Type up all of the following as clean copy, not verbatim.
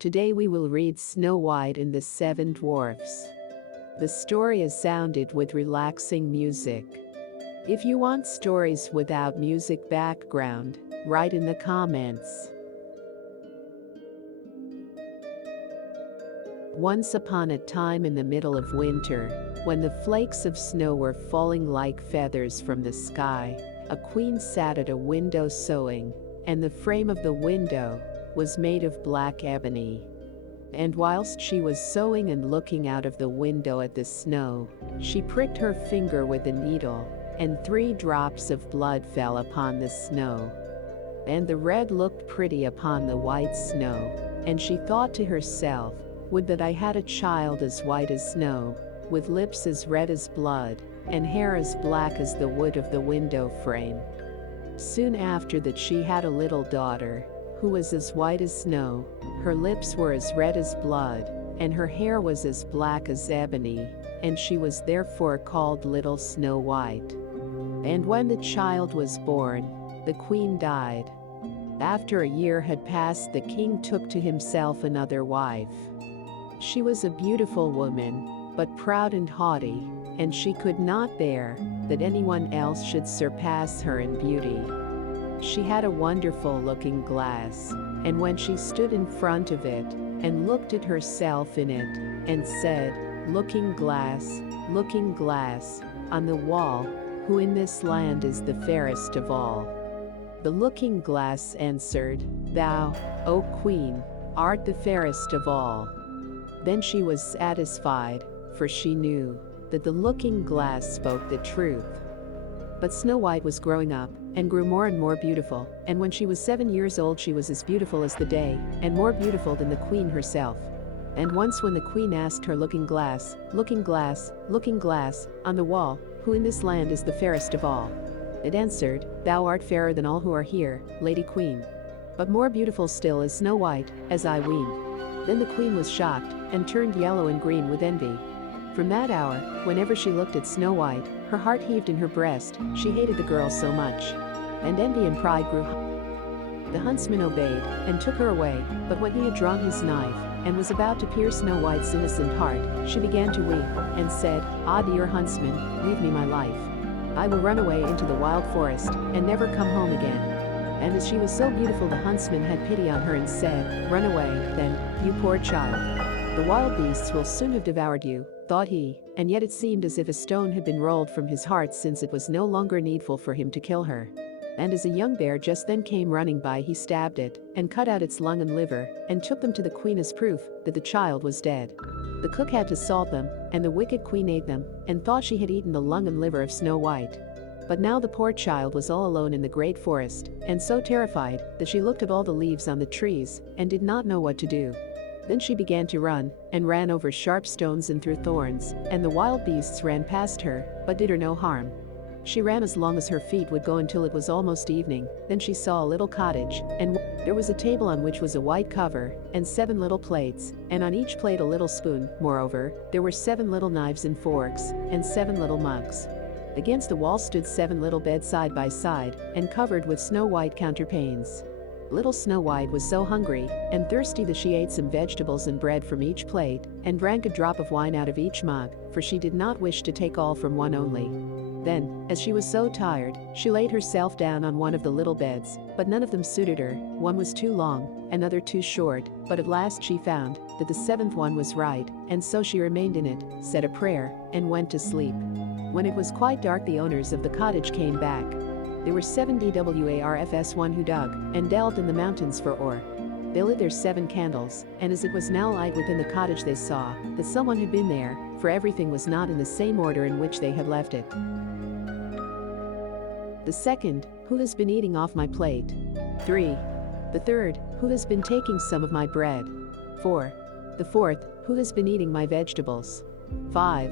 Today we will read Snow White and the Seven Dwarfs. The story is sounded with relaxing music. If you want stories without music background, write in the comments. Once upon a time in the middle of winter, when the flakes of snow were falling like feathers from the sky, a queen sat at a window sewing, and the frame of the window was made of black ebony. And whilst she was sewing and looking out of the window at the snow, she pricked her finger with a needle, and 3 drops of blood fell upon the snow. And the red looked pretty upon the white snow, and she thought to herself, "Would that I had a child as white as snow, with lips as red as blood, and hair as black as the wood of the window frame." Soon after that she had a little daughter, who was as white as snow, her lips were as red as blood, and her hair was as black as ebony, and she was therefore called Little Snow White. And when the child was born, the queen died. After a year had passed, the king took to himself another wife. She was a beautiful woman, but proud and haughty, and she could not bear that anyone else should surpass her in beauty. She had a wonderful looking glass, and when she stood in front of it, and looked at herself in it, and said, looking glass on the wall, who in this land is the fairest of all?" The looking glass answered, "Thou, O Queen, art the fairest of all." Then she was satisfied, for she knew that the looking glass spoke the truth. But Snow White was growing up, and grew more and more beautiful, and when she was 7 years old she was as beautiful as the day, and more beautiful than the queen herself. And once when the queen asked her looking glass on the wall, "Who in this land is the fairest of all?" it answered, "Thou art fairer than all who are here, Lady Queen. But more beautiful still is Snow White, as I ween." Then the queen was shocked, and turned yellow and green with envy. From that hour, whenever she looked at Snow White, her heart heaved in her breast, she hated the girl so much. And envy and pride grew. The huntsman obeyed, and took her away, but when he had drawn his knife, and was about to pierce Snow White's innocent heart, she began to weep, and said, "Ah, dear huntsman, leave me my life. I will run away into the wild forest, and never come home again." And as she was so beautiful, the huntsman had pity on her and said, "Run away, then, you poor child. The wild beasts will soon have devoured you," thought he, and yet it seemed as if a stone had been rolled from his heart, since it was no longer needful for him to kill her. And as a young bear just then came running by, he stabbed it, and cut out its lung and liver, and took them to the queen as proof that the child was dead. The cook had to salt them, and the wicked queen ate them, and thought she had eaten the lung and liver of Snow White. But now the poor child was all alone in the great forest, and so terrified that she looked at all the leaves on the trees, and did not know what to do. Then she began to run, and ran over sharp stones and through thorns, and the wild beasts ran past her, but did her no harm. She ran as long as her feet would go until it was almost evening. Then she saw a little cottage, and there was a table on which was a white cover, and 7 little plates, and on each plate a little spoon. Moreover, there were 7 little knives and forks, and 7 little mugs. Against the wall stood 7 little beds side by side, and covered with snow white counterpanes. Little Snow White was so hungry and thirsty that she ate some vegetables and bread from each plate, and drank a drop of wine out of each mug, for she did not wish to take all from one only. Then, as she was so tired, she laid herself down on one of the little beds, but none of them suited her. One was too long, another too short, but at last she found that the 7th one was right, and so she remained in it, said a prayer, and went to sleep. When it was quite dark, the owners of the cottage came back. There were 7 DWARFS, one who dug and delved in the mountains for ore. They lit their 7 candles, and as it was now light within the cottage, they saw that someone had been there, for everything was not in the same order in which they had left it. The 2nd, "Who has been eating off my plate?" 3. The 3rd, "Who has been taking some of my bread?" 4. The 4th, "Who has been eating my vegetables?" 5.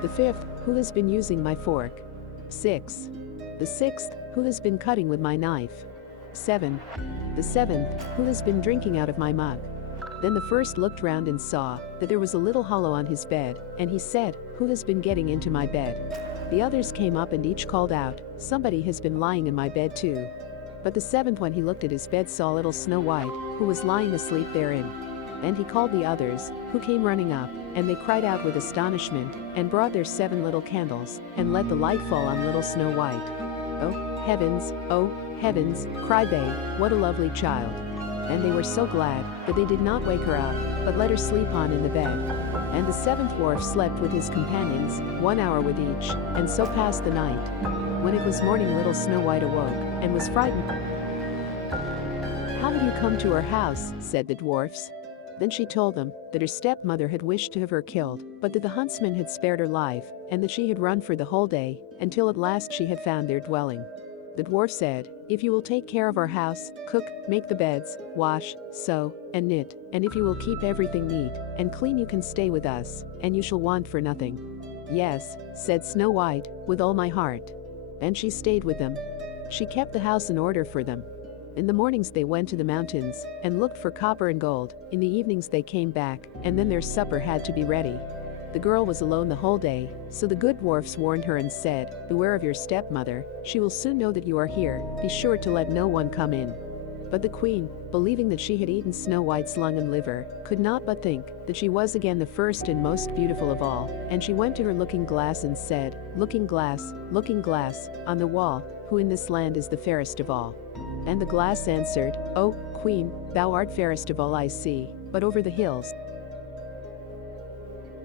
The 5th, "Who has been using my fork?" 6. The 6th, "Who has been cutting with my knife?" 7. The 7th, "Who has been drinking out of my mug?" Then the first looked round and saw that there was a little hollow on his bed, and he said, "Who has been getting into my bed?" The others came up and each called out, "Somebody has been lying in my bed too." But the 7th, when he looked at his bed, saw little Snow White, who was lying asleep therein. And he called the others, who came running up, and they cried out with astonishment, and brought their 7 little candles, and let the light fall on little Snow White. Oh heavens, cried they, what a lovely child. And they were so glad that they did not wake her up, but let her sleep on in the bed. And the 7th dwarf slept with his companions, 1 hour with each, and so passed the night. When it was morning, little Snow White awoke, and was frightened. "How have you come to our house?" said the dwarfs. Then she told them that her stepmother had wished to have her killed, but that the huntsman had spared her life, and that she had run for the whole day, until at last she had found their dwelling. The dwarf said, "If you will take care of our house, cook, make the beds, wash, sew, and knit, and if you will keep everything neat and clean, you can stay with us, and you shall want for nothing." "Yes," said Snow White, "with all my heart." And she stayed with them. She kept the house in order for them. In the mornings they went to the mountains and looked for copper and gold. In the evenings they came back, and then their supper had to be ready. The girl was alone the whole day, so the good dwarfs warned her and said, "Beware of your stepmother, she will soon know that you are here, be sure to let no one come in." But the queen, believing that she had eaten Snow White's lung and liver, could not but think that she was again the first and most beautiful of all, and she went to her looking glass and said, looking glass, on the wall, who in this land is the fairest of all?" And the glass answered, "O queen, thou art fairest of all I see, but over the hills."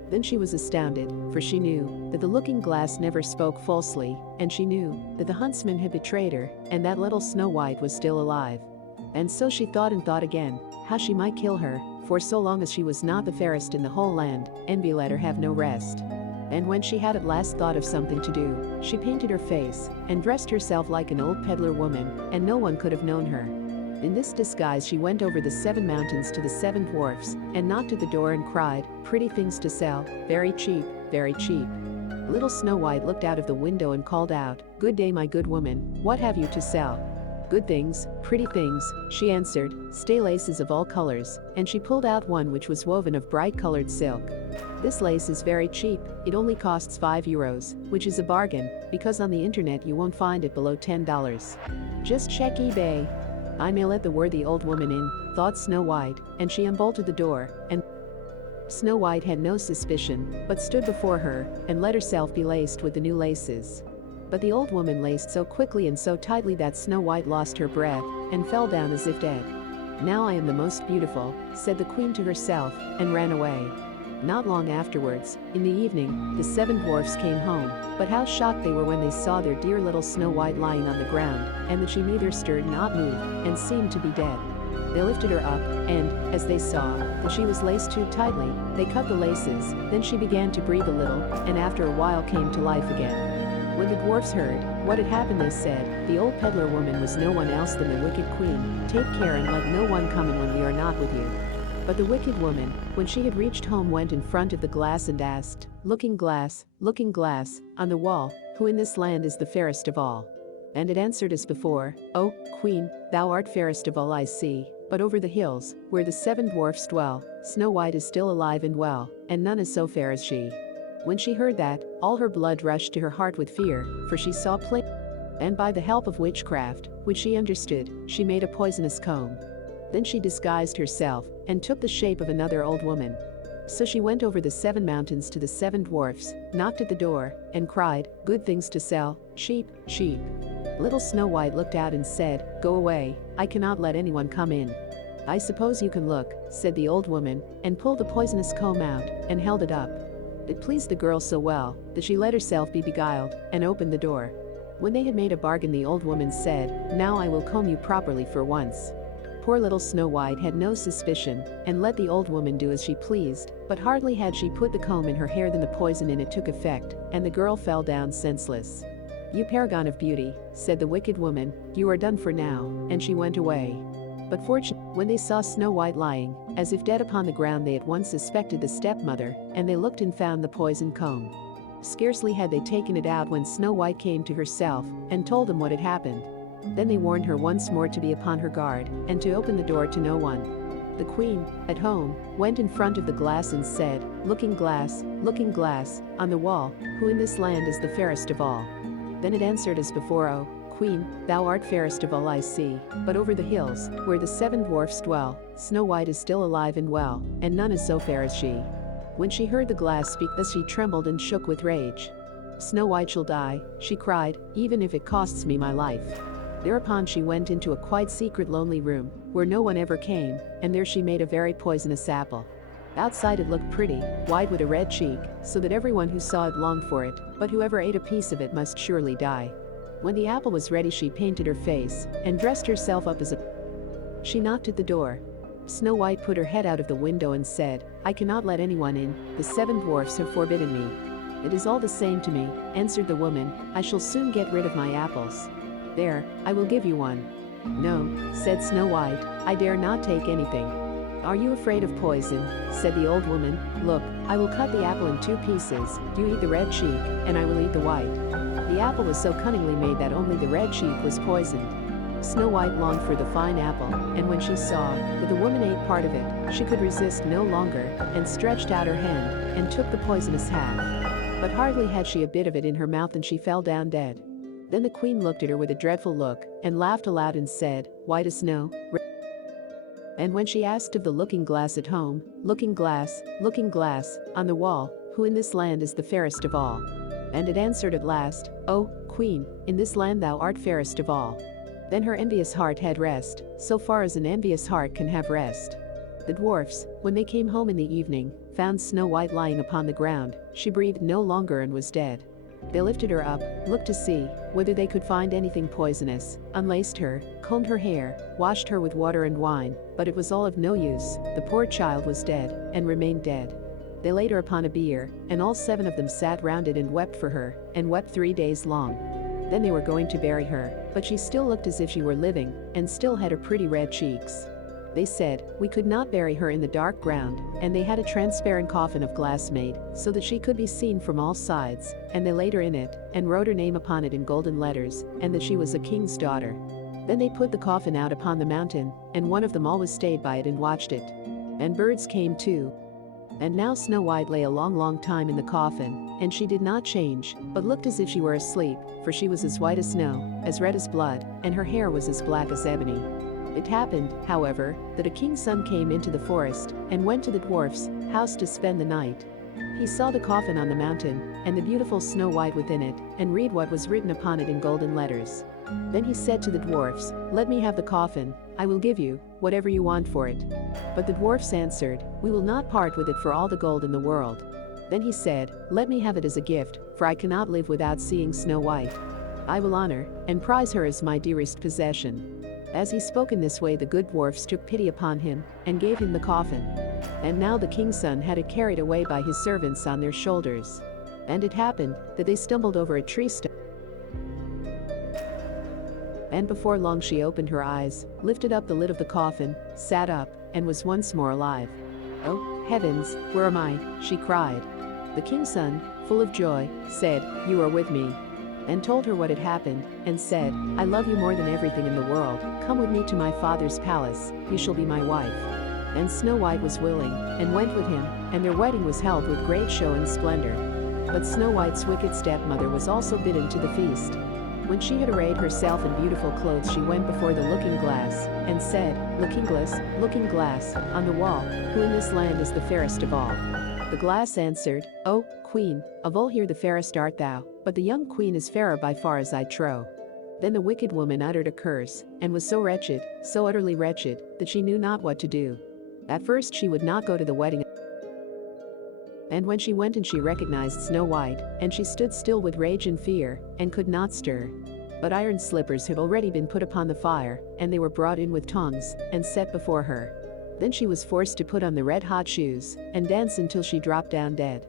Then she was astounded, for she knew that the looking glass never spoke falsely, and she knew that the huntsman had betrayed her, and that little Snow White was still alive. And so she thought and thought again, how she might kill her, for so long as she was not the fairest in the whole land, envy let her have no rest. And when she had at last thought of something to do, she painted her face, and dressed herself like an old peddler woman, and no one could have known her. In this disguise she went over the 7 mountains to the 7 dwarfs, and knocked at the door and cried, "Pretty things to sell, very cheap, very cheap." Little Snow White looked out of the window and called out, "Good day, my good woman, what have you to sell?" "Good things, pretty things," she answered, "stay laces of all colors," and she pulled out one which was woven of bright-colored silk. "This lace is very cheap, it only costs 5 euros, which is a bargain, because on the internet you won't find it below $10. Just check eBay." "I may let the worthy old woman in," thought Snow White, and she unbolted the door, and Snow White had no suspicion, but stood before her, and let herself be laced with the new laces. But the old woman laced so quickly and so tightly that Snow White lost her breath, and fell down as if dead. "Now I am the most beautiful," said the queen to herself, and ran away. Not long afterwards, in the evening, the 7 dwarfs came home, but how shocked they were when they saw their dear little Snow White lying on the ground, and that she neither stirred nor moved, and seemed to be dead. They lifted her up, and, as they saw that she was laced too tightly, they cut the laces, then she began to breathe a little, and after a while came to life again. When the dwarfs heard what had happened, they said, "The old peddler woman was no one else than the wicked queen. Take care and let no one come in when we are not with you." But the wicked woman, when she had reached home, went in front of the glass and asked, looking glass, on the wall, who in this land is the fairest of all?" And it answered as before, "O queen, thou art fairest of all I see, but over the hills, where the 7 dwarfs dwell, Snow White is still alive and well, and none is so fair as she." When she heard that, all her blood rushed to her heart with fear, for she saw plainly, and by the help of witchcraft, which she understood, she made a poisonous comb. Then she disguised herself, and took the shape of another old woman. So she went over the 7 mountains to the 7 dwarfs, knocked at the door, and cried, "Good things to sell, cheap, cheap." Little Snow White looked out and said, "Go away, I cannot let anyone come in." "I suppose you can look," said the old woman, and pulled the poisonous comb out, and held it up. It pleased the girl so well, that she let herself be beguiled, and opened the door. When they had made a bargain, the old woman said, "Now I will comb you properly for once." Poor little Snow White had no suspicion, and let the old woman do as she pleased, but hardly had she put the comb in her hair than the poison in it took effect, and the girl fell down senseless. "You paragon of beauty," said the wicked woman, "you are done for now," and she went away. But fortunately, when they saw Snow White lying, as if dead upon the ground, they at once suspected the stepmother, and they looked and found the poisoned comb. Scarcely had they taken it out when Snow White came to herself, and told them what had happened. Then they warned her once more to be upon her guard, and to open the door to no one. The queen, at home, went in front of the glass and said, looking glass, on the wall, who in this land is the fairest of all?" Then it answered as before, "O Queen, thou art fairest of all I see, but over the hills, where the 7 dwarfs dwell, Snow White is still alive and well, and none is so fair as she. When she heard the glass speak thus she trembled and shook with rage. Snow White shall die, she cried, even if it costs me my life. Thereupon she went into a quite secret lonely room, where no one ever came, and there she made a very poisonous apple. Outside it looked pretty, white with a red cheek, so that everyone who saw it longed for it, but whoever ate a piece of it must surely die. When the apple was ready she painted her face, and dressed herself up as a... She knocked at the door. Snow White put her head out of the window and said, I cannot let anyone in, the 7 dwarfs have forbidden me. It is all the same to me, answered the woman, I shall soon get rid of my apples. There, I will give you one. No, said Snow White, I dare not take anything. Are you afraid of poison? Said the old woman, look, I will cut the apple in 2 pieces, you eat the red cheek, and I will eat the white. The apple was so cunningly made that only the red cheek was poisoned. Snow White longed for the fine apple, and when she saw that the woman ate part of it, she could resist no longer, and stretched out her hand, and took the poisonous half. But hardly had she a bit of it in her mouth than she fell down dead. Then the queen looked at her with a dreadful look, and laughed aloud and said, white as snow. And when she asked of the looking glass at home, looking glass, on the wall, who in this land is the fairest of all? And it answered at last, O, Queen, in this land thou art fairest of all. Then her envious heart had rest, so far as an envious heart can have rest. The dwarfs, when they came home in the evening, found Snow White lying upon the ground, she breathed no longer and was dead. They lifted her up, looked to see whether they could find anything poisonous, unlaced her, combed her hair, washed her with water and wine, but it was all of no use, the poor child was dead, and remained dead. They laid her upon a bier, and all 7 of them sat round it and wept for her, and wept 3 days long. Then they were going to bury her, but she still looked as if she were living, and still had her pretty red cheeks. They said, we could not bury her in the dark ground, and they had a transparent coffin of glass made, so that she could be seen from all sides, and they laid her in it, and wrote her name upon it in golden letters, and that she was a king's daughter. Then they put the coffin out upon the mountain, and one of them always stayed by it and watched it. And birds came too. And now Snow White lay a long time in the coffin, and she did not change, but looked as if she were asleep, for she was as white as snow, as red as blood, and her hair was as black as ebony. It happened, however, that a king's son came into the forest, and went to the dwarfs' house to spend the night. He saw the coffin on the mountain, and the beautiful Snow White within it, and read what was written upon it in golden letters. Then he said to the dwarfs, let me have the coffin, I will give you whatever you want for it. But the dwarfs answered, we will not part with it for all the gold in the world. Then he said, let me have it as a gift, for I cannot live without seeing Snow White. I will honor and prize her as my dearest possession. As he spoke in this way the good dwarfs took pity upon him, and gave him the coffin. And now the king's son had it carried away by his servants on their shoulders. And it happened that they stumbled over a tree stump. And before long she opened her eyes, lifted up the lid of the coffin, sat up, and was once more alive. Oh, heavens, where am I? She cried. The king's son, full of joy, said, you are with me. And told her what had happened, and said, I love you more than everything in the world, come with me to my father's palace, you shall be my wife. And Snow White was willing, and went with him, and their wedding was held with great show and splendor. But Snow White's wicked stepmother was also bidden to the feast. When she had arrayed herself in beautiful clothes she went before the looking glass, and said, looking glass, on the wall, who in this land is the fairest of all? The glass answered, O, Queen, of all here the fairest art thou, but the young queen is fairer by far as I trow. Then the wicked woman uttered a curse, and was so wretched, so utterly wretched, that she knew not what to do. At first she would not go to the wedding. And when she went and she recognized Snow White, and she stood still with rage and fear, and could not stir. But iron slippers had already been put upon the fire, and they were brought in with tongs, and set before her. Then she was forced to put on the red-hot shoes, and dance until she dropped down dead.